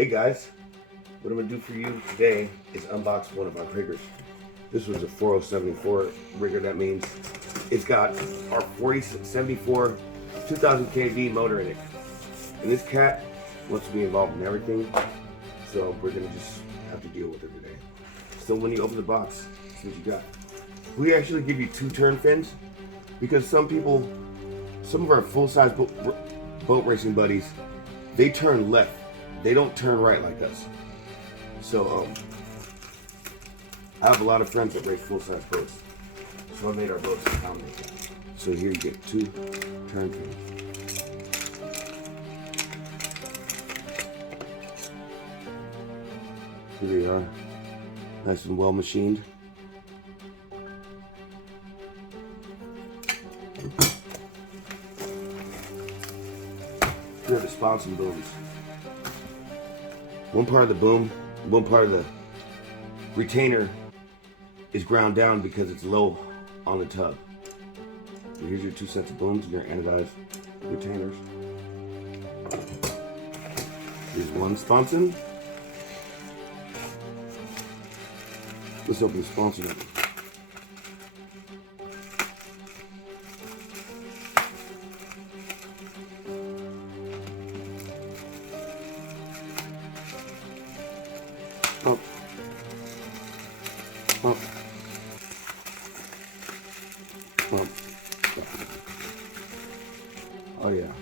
Hey guys, what I'm going to do for you today is unbox one of our riggers. This was a 4074 rigger. That means it's got our 4074 2000 kV motor in it. And this cat wants to be involved in everything, so we're going to just have to deal with it today. So when you open the box, see what you got. We actually give you 2 turn fins because some of our full-size boat racing buddies, they turn left. They don't turn right like us. So I have a lot of friends that race full-size boats. So I made our boats accommodate that. So here you get 2 turn fins. Here they are, nice and well machined. Here are the Sponson booms. One part of the boom, one part of the retainer is ground down because it's low on the tub. So here's your 2 sets of booms and your anodized retainers. Here's one Sponson. Let's open the Sponson up. Up. Up. Up. Oh yeah.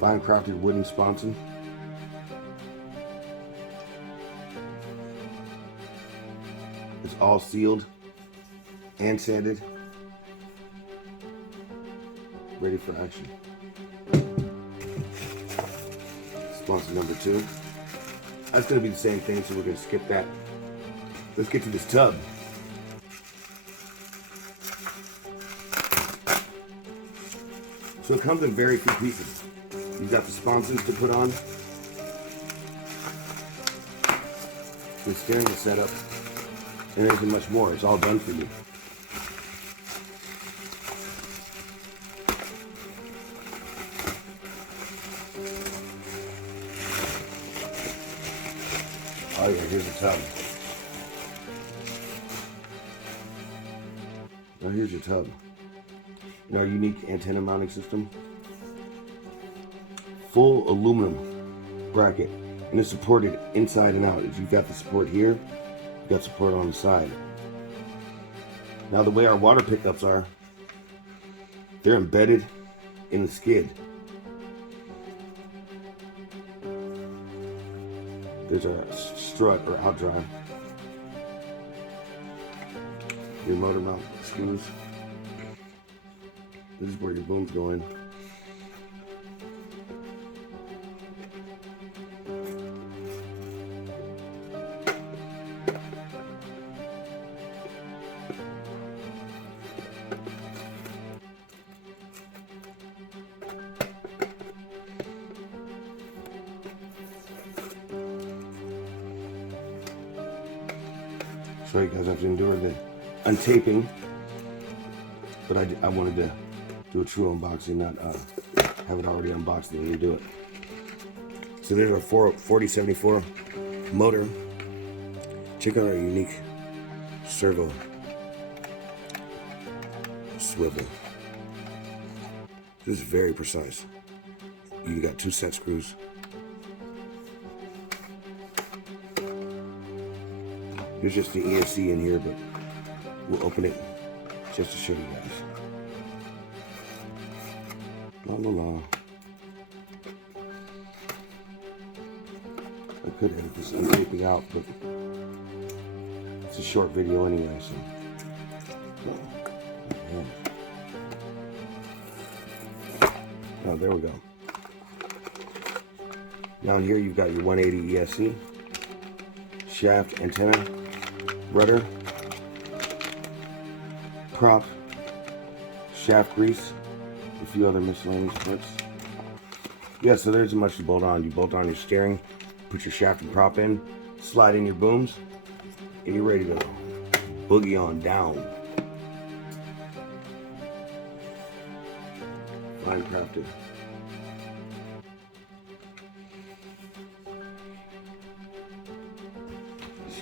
Fine crafted wooden Sponson. It's all sealed and sanded. Ready for action. Sponson number 2. That's going to be the same thing, so we're going to skip that. Let's get to this tub. So it comes in very few pieces. You've got the sponsons to put on. The steering is set up. And there isn't much more. It's all done for you. Oh yeah, here's the tub. Now here's your tub. In our unique antenna mounting system. Full aluminum bracket. And it's supported inside and out. You've got the support here. You've got support on the side. Now the way our water pickups are, they're embedded in the skid. There's a strut or out drive. Your motor mount screws. This is where your boom's going. Sorry guys, I have to endure the untaping, but I wanted to do a true unboxing, not have it already unboxed and then do it. So there's our 4074 motor. Check out our unique servo swivel. This is very precise. You got 2 set screws. There's just the ESC in here, but we'll open it just to show you guys. La la la. I could edit this untaping out, but it's a short video anyway, so. Oh, there we go. Down here you've got your 180 ESC, shaft, antenna, rudder, prop, shaft grease, a few other miscellaneous parts. Yeah, so there's much to bolt on. You bolt on your steering, put your shaft and prop in, slide in your booms, and you're ready to boogie on down. Fine crafted.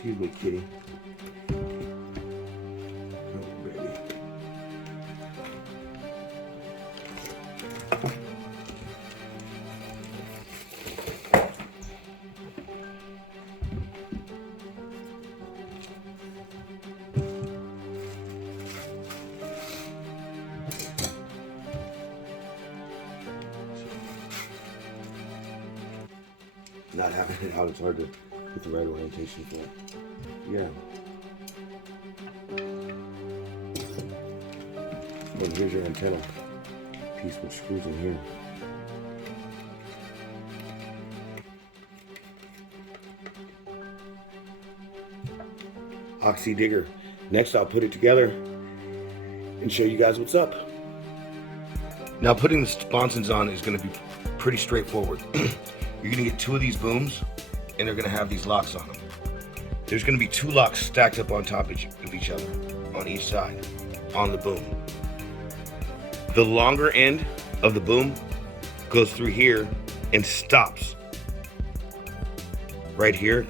Excuse me, kitty. Oh, baby. Not having it out, it's hard to get the right orientation for it. Yeah. Well, here's your antenna piece which screws in here. Oxi-Digger. Next, I'll put it together and show you guys what's up. Now, putting the sponsons on is going to be pretty straightforward. You're going to get 2 of these booms, and they're going to have these locks on them. There's going to be 2 locks stacked up on top of each other, on each side, on the boom. The longer end of the boom goes through here and stops right here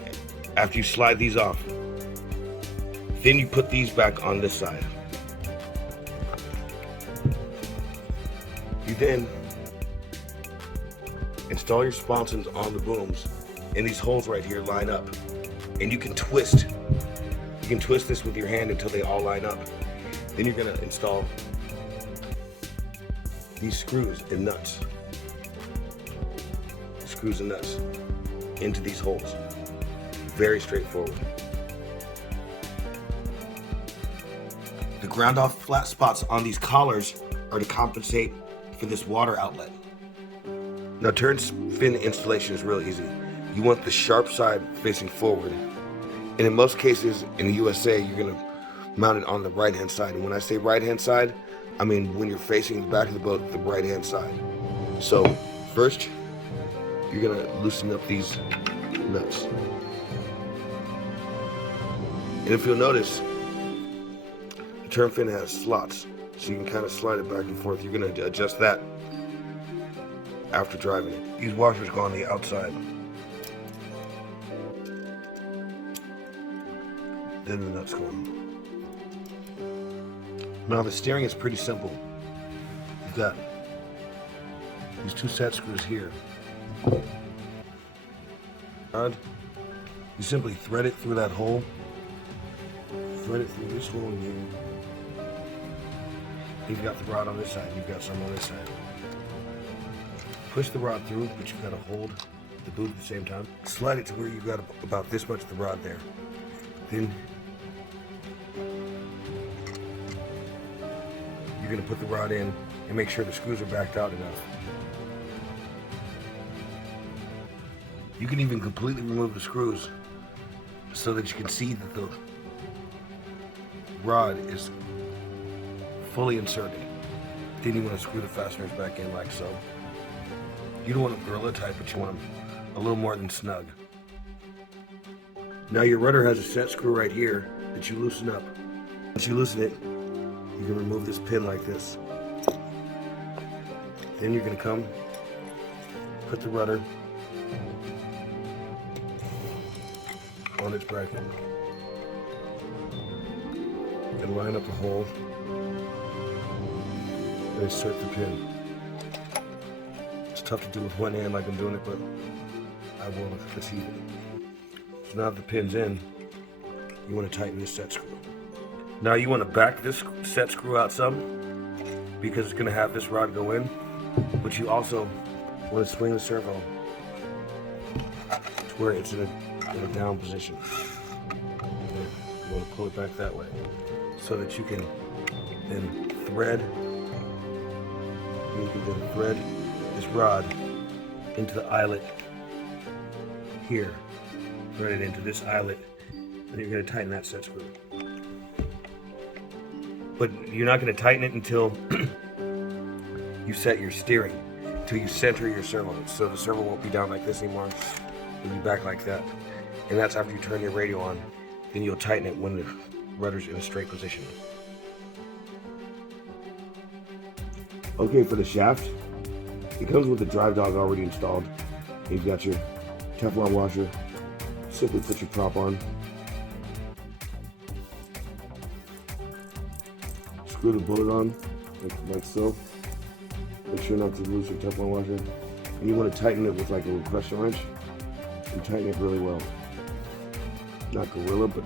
after you slide these off. Then you put these back on this side. You then install your sponsons on the booms, and these holes right here line up. And you can twist. You can twist this with your hand until they all line up. Then you're gonna install these screws and nuts. Screws and nuts into these holes. Very straightforward. The ground off flat spots on these collars are to compensate for this water outlet. Now, turn fin installation is real easy. You want the sharp side facing forward. And in most cases in the USA, you're gonna mount it on the right-hand side. And when I say right-hand side, I mean when you're facing the back of the boat, the right-hand side. So first, you're gonna loosen up these nuts. And if you'll notice, the turn fin has slots, so you can kind of slide it back and forth. You're gonna adjust that after driving it. These washers go on the outside. Then the nuts go on. Now the steering is pretty simple. You've got these 2 set screws here. You simply thread it through that hole. Thread it through this hole in here. You've got the rod on this side, you've got some on this side. Push the rod through, but you've got to hold the boot at the same time. Slide it to where you've got about this much of the rod there. Then you're going to put the rod in and make sure the screws are backed out enough. You can even completely remove the screws so that you can see that the rod is fully inserted. Then you want to screw the fasteners back in like so. You don't want them gorilla type, but you want them a little more than snug. Now your rudder has a set screw right here that you loosen up. Once you loosen it, you can remove this pin like this. Then you're going to come, put the rudder on its bracket, and line up the hole, and insert the pin. It's tough to do with one hand like I'm doing it, but I will achieve it. So now that the pin's in, you want to tighten this set screw. Now you want to back this set screw out some, because it's going to have this rod go in, but you also want to swing the servo to where it's in a down position. You want to pull it back that way so that you can then thread this rod into the eyelet here. Thread it into this eyelet, and you're going to tighten that set screw. But you're not going to tighten it until you set your steering, until you center your servo. So the servo won't be down like this anymore. It'll be back like that. And that's after you turn your radio on. Then you'll tighten it when the rudder's in a straight position. Okay, for the shaft, it comes with the drive dog already installed. You've got your Teflon washer. Simply put your prop on, screw the bullet on, like so. Make sure not to lose your Teflon washer. And you want to tighten it with like a pressure wrench. And tighten it really well. Not gorilla, but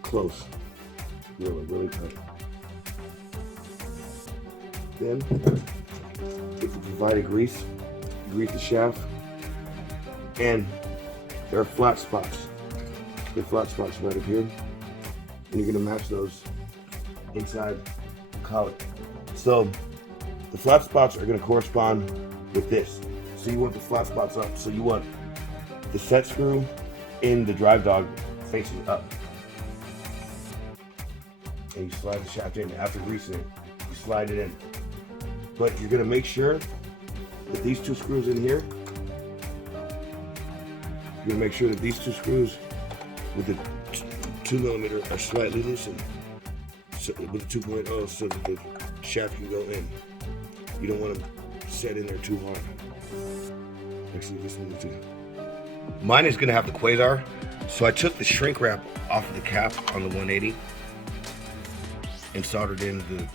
close. Gorilla, really tight. Then, if you provide a grease the shaft. And there are flat spots. There are flat spots right up here. And you're gonna match those inside the collar. So the flat spots are gonna correspond with this. So you want the flat spots up. So you want the set screw in the drive dog facing up. And you slide the shaft in. After greasing it, you slide it in. But you're gonna make sure that these two screws in here, you're gonna make sure that these two screws with the 2mm are slightly loosened with the 2.0 so that the shaft can go in. You don't want to set in there too hard. Actually, this one too. Mine is gonna have the quasar, so I took the shrink wrap off of the cap on the 180 and soldered in the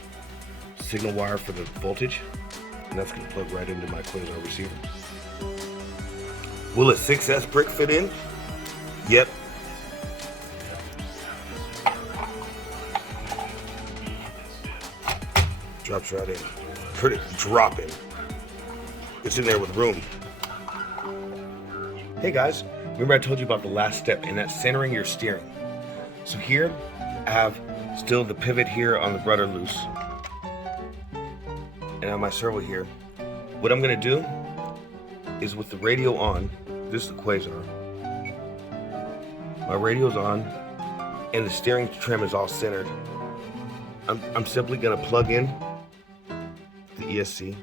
signal wire for the voltage, and that's gonna plug right into my quasar receiver. Will a 6S brick fit in? Yep. Drops right in. Pretty dropping. It's in there with room. Hey guys, remember I told you about the last step, and that's centering your steering. So here I have still the pivot here on the rudder loose, and on my servo here. What I'm gonna do is with the radio on, this is the quasar. My radio's on, and the steering trim is all centered. I'm simply gonna plug in the ESC,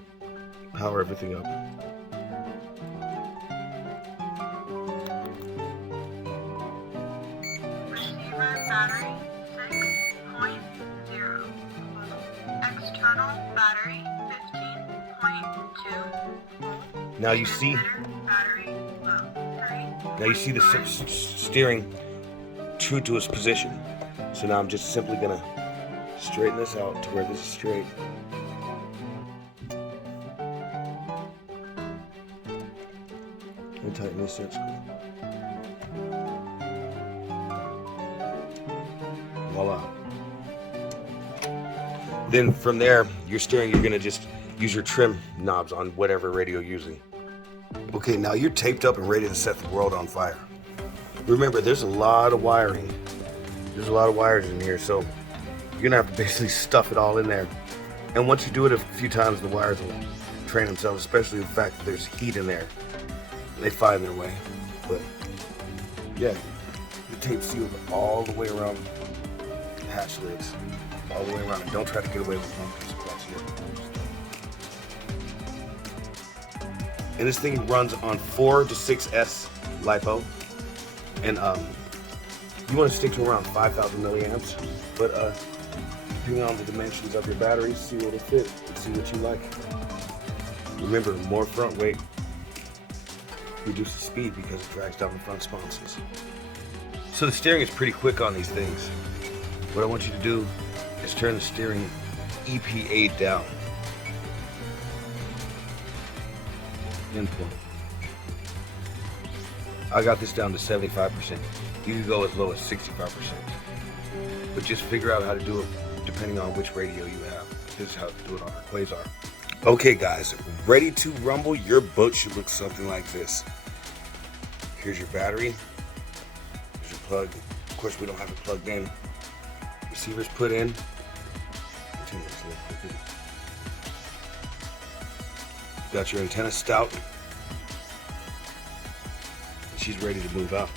power everything up. Receiver battery 6.0. External battery 15.2. Now you see. Now you see the steering true to its position. So now I'm just simply gonna straighten this out to where this is straight. And tighten this set screw. Voila. Then from there, your steering, you're gonna just use your trim knobs on whatever radio you're using. Okay, now you're taped up and ready to set the world on fire. Remember, there's a lot of wiring. There's a lot of wires in here, so you're gonna have to basically stuff it all in there. And once you do it a few times, the wires will train themselves, especially the fact that there's heat in there. They find their way. But yeah, the tape sealed all the way around the hatch lids, all the way around. And don't try to get away with one piece of glass here. And this thing runs on 4 to 6S LiPo, and you want to stick to around 5,000 milliamps, but depending on the dimensions of your batteries, see what will fit and see what you like. Remember, more front weight reduces speed because it drags down the front sponsons. So the steering is pretty quick on these things. What I want you to do is turn the steering EPA down. Input. I got this down to 75%. You can go as low as 65%. But just figure out how to do it depending on which radio you have. This is how to do it on our quasar. Okay guys, ready to rumble? Your boat should look something like this. Here's your battery. Here's your plug. Of course we don't have it plugged in. Receiver's put in. Got your antenna stout. She's ready to move out.